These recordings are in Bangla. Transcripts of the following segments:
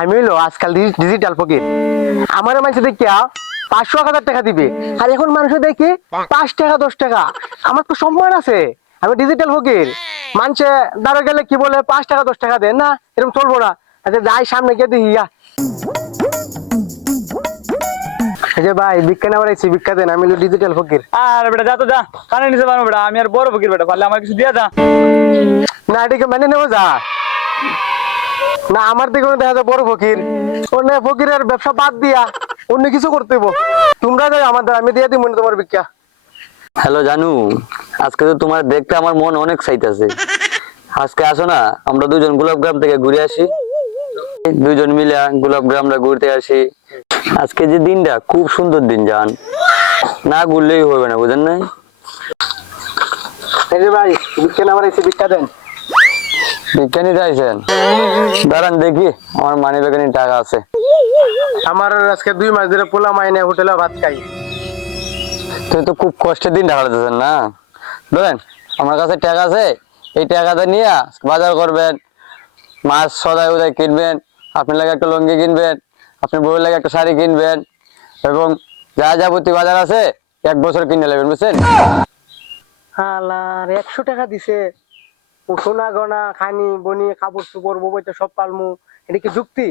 আমি হইলো আজকাল ডিজিটাল ফকির। আমার মানুষ দেখিয়া 500-1000 টাকা দিবে, আর এখন মানুষ দেখি 5 টাকা 10 টাকা। আমার তো সম্মান আছে, আমি ডিজিটাল ফকির। মানুষে দাঁড়া গেলে কি বলে 5 টাকা 10 টাকা দেন না, এরকম চলবো না। আচ্ছা যাই সামনে গিয়ে দেখি গা। এই যে ভাই ভিক্ষা নেওয়ার আইছি, ভিক্ষা দেন, আমি হলো ডিজিটাল ফকির। আর বেটা যা তো যা, কানে নিচে বানো বেটা, আমি আর বড় ফকির বেটা, পারলে আমার কিছু দিয়া যা। না এটাকে মেনে নেবো যা। না আমার দিকে দেখা যায় বড় ফকির, অন্য ফকিরের ব্যবসা বাদ দিয়া অন্য কিছু করতে হইব। তোমরা যাই আমার দ্বারা, আমি দিয়ে দিব তোমার ভিক্ষা। হ্যালো জানু, আজকে তো তোমার দেখতে আমার মন অনেক চাইতেছে। আজকে আসো না, আমরা দুজন গোলাপগ্রাম থেকে ঘুরে আসি। দুজন মিলে গোলাপগ্রামটা ঘুরতে আসি। আজকে যে দিনটা খুব সুন্দর দিন, জান, না ঘুরলেই হবে না, বুঝেন নাই? এই যে ভাই ভিক্ষা নেওয়ার আইছি, ভিক্ষা দেন। বিজ্ঞানী চাইছেন? দাঁড়ান দেখি আমার মানি ব্যাগে টাকা আছে। আমার আজকে 2 মাস ধরে পোলা মাইনে হোটেলে ভাত খাই। তুই তো খুব কষ্টের দিন ঢাকা দিতেছেন না। ধরেন আমার কাছে টাকা আছে, এই টাকাটা নিয়ে বাজার করবেন, মাছ সদাই উদাই কিনবেন, আপনার লাগে একটা লুঙ্গি কিনবেন, আপনার বউয়ের লাগে একটা শাড়ি কিনবেন, এবং যা যাবতীয় বাজার আছে 1 বছর কিনে নেবেন, বুঝছেন? হালার 100 টাকা দিছে, ও সোনা গনা খানি বনি কাপড় চোপড় বইতে সব পালমু, এটা কি যুক্তি?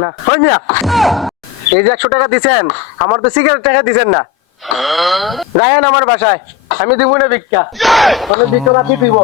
না হয় না। এই যে 100 টাকা দিছেন, আমার তো সিগারেট টাকা দিছেন না। যায়েন আমার বাসায়, আমি দিব না ভিক্ষা, ভিক্ষা রাখি দিব।